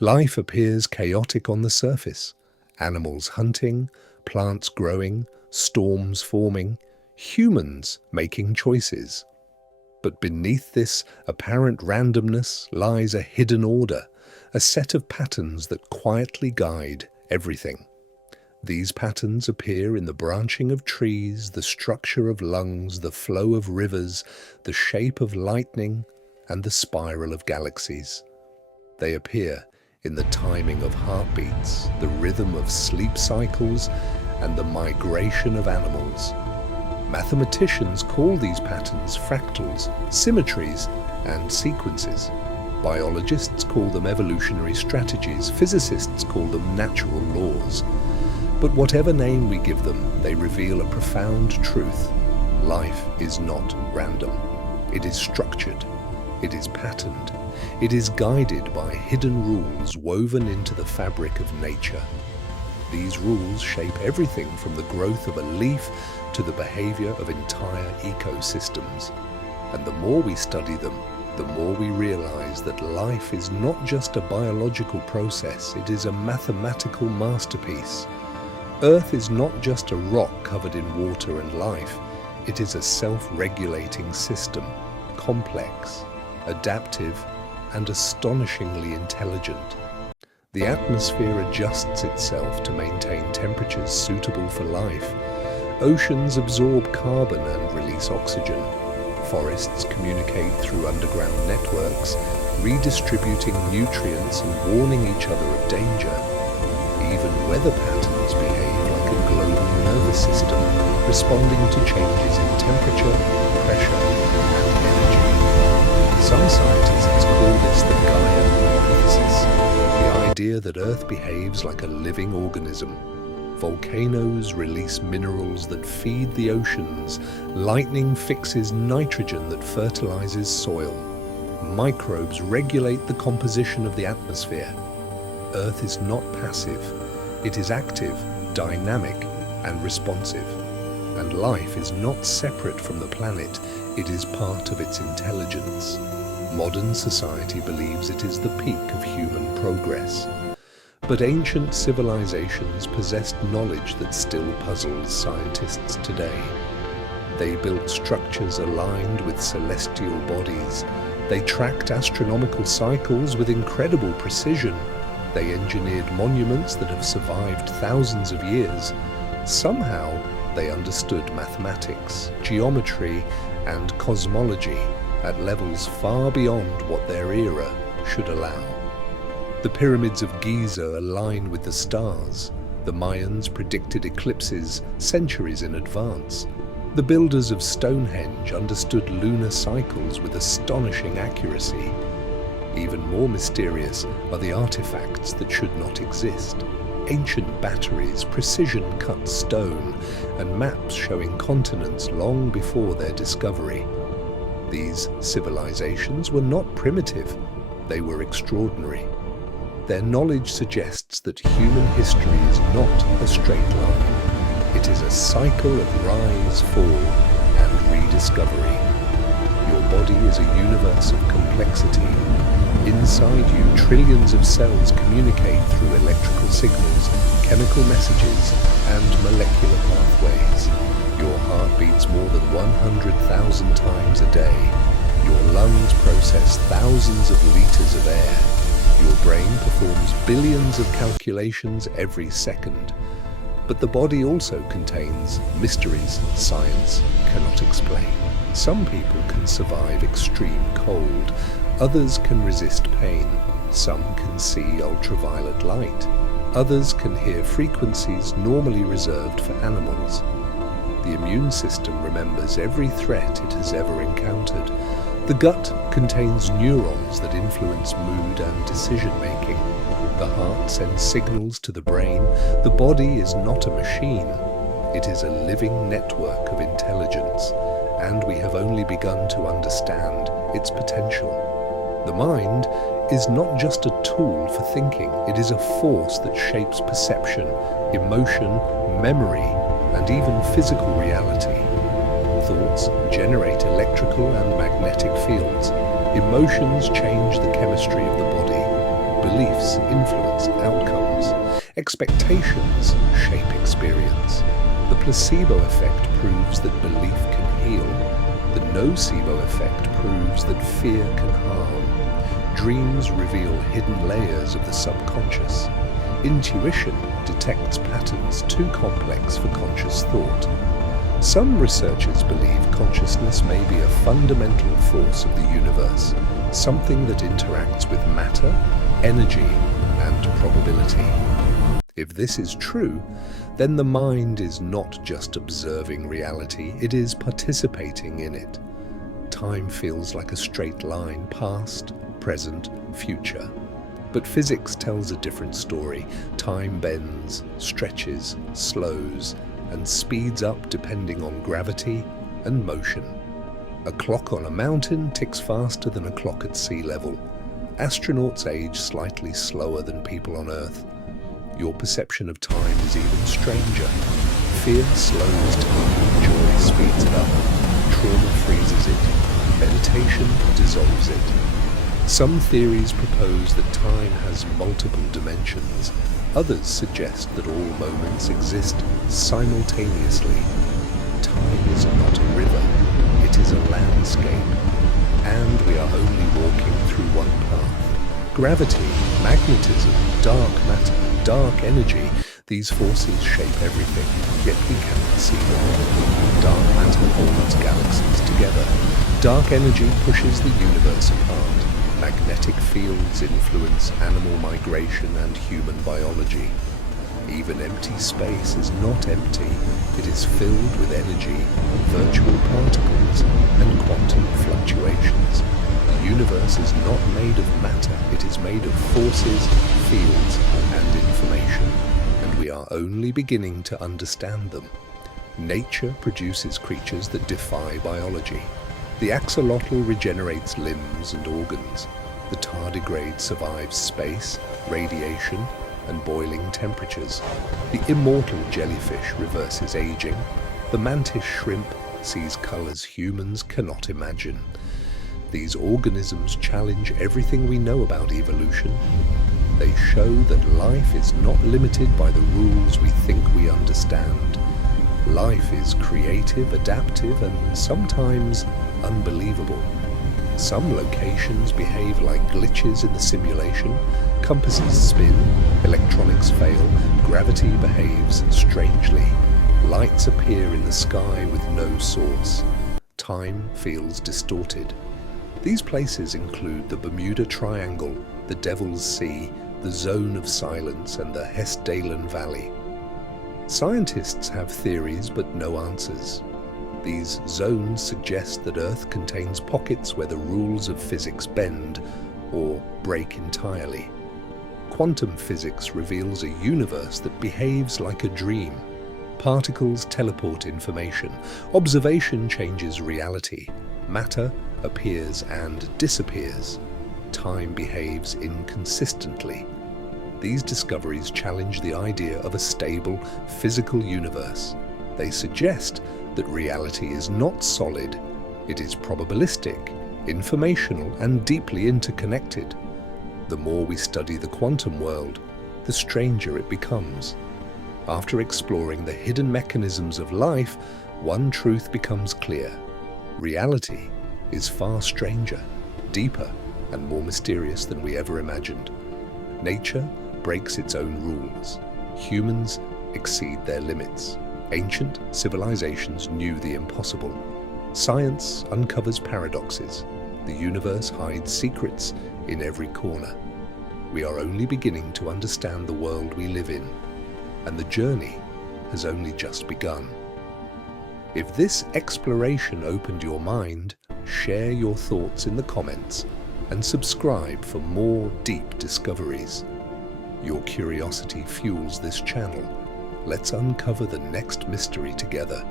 Life appears chaotic on the surface. Animals hunting, plants growing, storms forming, humans making choices. But beneath this apparent randomness lies a hidden order, a set of patterns that quietly guide everything. These patterns appear in the branching of trees, the structure of lungs, the flow of rivers, the shape of lightning, and the spiral of galaxies. They appear in the timing of heartbeats, the rhythm of sleep cycles, and the migration of animals. Mathematicians call these patterns fractals, symmetries, and sequences. Biologists call them evolutionary strategies. Physicists call them natural laws. But whatever name we give them, they reveal a profound truth. Life is not random. It is structured. It is patterned. It is guided by hidden rules woven into the fabric of nature. These rules shape everything from the growth of a leaf to the behavior of entire ecosystems. And the more we study them, the more we realize that life is not just a biological process, it is a mathematical masterpiece. Earth is not just a rock covered in water and life, it is a self-regulating system, complex, adaptive, and astonishingly intelligent. The atmosphere adjusts itself to maintain temperatures suitable for life. Oceans absorb carbon and release oxygen. Forests communicate through underground networks, redistributing nutrients and warning each other of danger. Even weather patterns behave like a global nervous system, responding to changes in temperature, pressure, and energy. Some scientists call this the Gaia hypothesis, the idea that Earth behaves like a living organism. Volcanoes release minerals that feed the oceans. Lightning fixes nitrogen that fertilizes soil. Microbes regulate the composition of the atmosphere. Earth is not passive. It is active, dynamic, and responsive. And life is not separate from the planet. It is part of its intelligence. Modern society believes it is the peak of human progress. But ancient civilizations possessed knowledge that still puzzles scientists today. They built structures aligned with celestial bodies. They tracked astronomical cycles with incredible precision. They engineered monuments that have survived thousands of years. Somehow, they understood mathematics, geometry, and cosmology at levels far beyond what their era should allow. The pyramids of Giza align with the stars. The Mayans predicted eclipses centuries in advance. The builders of Stonehenge understood lunar cycles with astonishing accuracy. Even more mysterious are the artifacts that should not exist. Ancient batteries, precision-cut stone, and maps showing continents long before their discovery. These civilizations were not primitive, they were extraordinary. Their knowledge suggests that human history is not a straight line. It is a cycle of rise, fall, and rediscovery. Your body is a universe of complexity. Inside you, trillions of cells communicate through electrical signals, chemical messages, and molecular pathways. Your heart beats more than 100,000 times a day. Your lungs process thousands of liters of air. Your brain performs billions of calculations every second. But the body also contains mysteries science cannot explain. Some people can survive extreme cold. Others can resist pain. Some can see ultraviolet light. Others can hear frequencies normally reserved for animals. The immune system remembers every threat it has ever encountered. The gut contains neurons that influence mood and decision-making. The heart sends signals to the brain. The body is not a machine. It is a living network of intelligence, and we have only begun to understand its potential. The mind is not just a tool for thinking. It is a force that shapes perception, emotion, memory, and even physical reality. Thoughts generate electrical and magnetic fields. Emotions change the chemistry of the body. Beliefs influence outcomes. Expectations shape experience. The placebo effect proves that belief can heal. The nocebo effect proves that fear can harm. Dreams reveal hidden layers of the subconscious. Intuition detects patterns too complex for conscious thought. Some researchers believe consciousness may be a fundamental force of the universe, something that interacts with matter, energy, and probability. If this is true, then the mind is not just observing reality, it is participating in it. Time feels like a straight line, past, present, future. But physics tells a different story. Time bends, stretches, slows, and speeds up depending on gravity and motion. A clock on a mountain ticks faster than a clock at sea level. Astronauts age slightly slower than people on Earth. Your perception of time is even stranger. Fear slows time, joy speeds it up, trauma freezes it, meditation dissolves it. Some theories propose that time has multiple dimensions. Others suggest that all moments exist simultaneously. Time is not a river, it is a landscape, and we are only walking through one path. Gravity, magnetism, dark matter, dark energy, these forces shape everything, yet we cannot see them. Dark matter holds galaxies together. Dark energy pushes the universe apart. Magnetic fields influence animal migration and human biology. Even empty space is not empty. It is filled with energy, virtual particles, and quantum fluctuations. The universe is not made of matter. It is made of forces, fields, and information. And we are only beginning to understand them. Nature produces creatures that defy biology. The axolotl regenerates limbs and organs. The tardigrade survives space, radiation, and boiling temperatures. The immortal jellyfish reverses aging. The mantis shrimp sees colors humans cannot imagine. These organisms challenge everything we know about evolution. They show that life is not limited by the rules we think we understand. Life is creative, adaptive, and sometimes unbelievable. Some locations behave like glitches in the simulation. Compasses spin, electronics fail, gravity behaves strangely. Lights appear in the sky with no source. Time feels distorted. These places include the Bermuda Triangle, the Devil's Sea, the Zone of Silence, and the Hessdalen Valley. Scientists have theories but no answers. These zones suggest that Earth contains pockets where the rules of physics bend or break entirely. Quantum physics reveals a universe that behaves like a dream. Particles teleport information. Observation changes reality. Matter appears and disappears. Time behaves inconsistently. These discoveries challenge the idea of a stable, physical universe. They suggest that reality is not solid. It is probabilistic, informational, and deeply interconnected. The more we study the quantum world, the stranger it becomes. After exploring the hidden mechanisms of life, one truth becomes clear. Reality is far stranger, deeper, and more mysterious than we ever imagined. Nature breaks its own rules. Humans exceed their limits. Ancient civilizations knew the impossible. Science uncovers paradoxes. The universe hides secrets in every corner. We are only beginning to understand the world we live in, and the journey has only just begun. If this exploration opened your mind, share your thoughts in the comments and subscribe for more deep discoveries. Your curiosity fuels this channel. Let's uncover the next mystery together.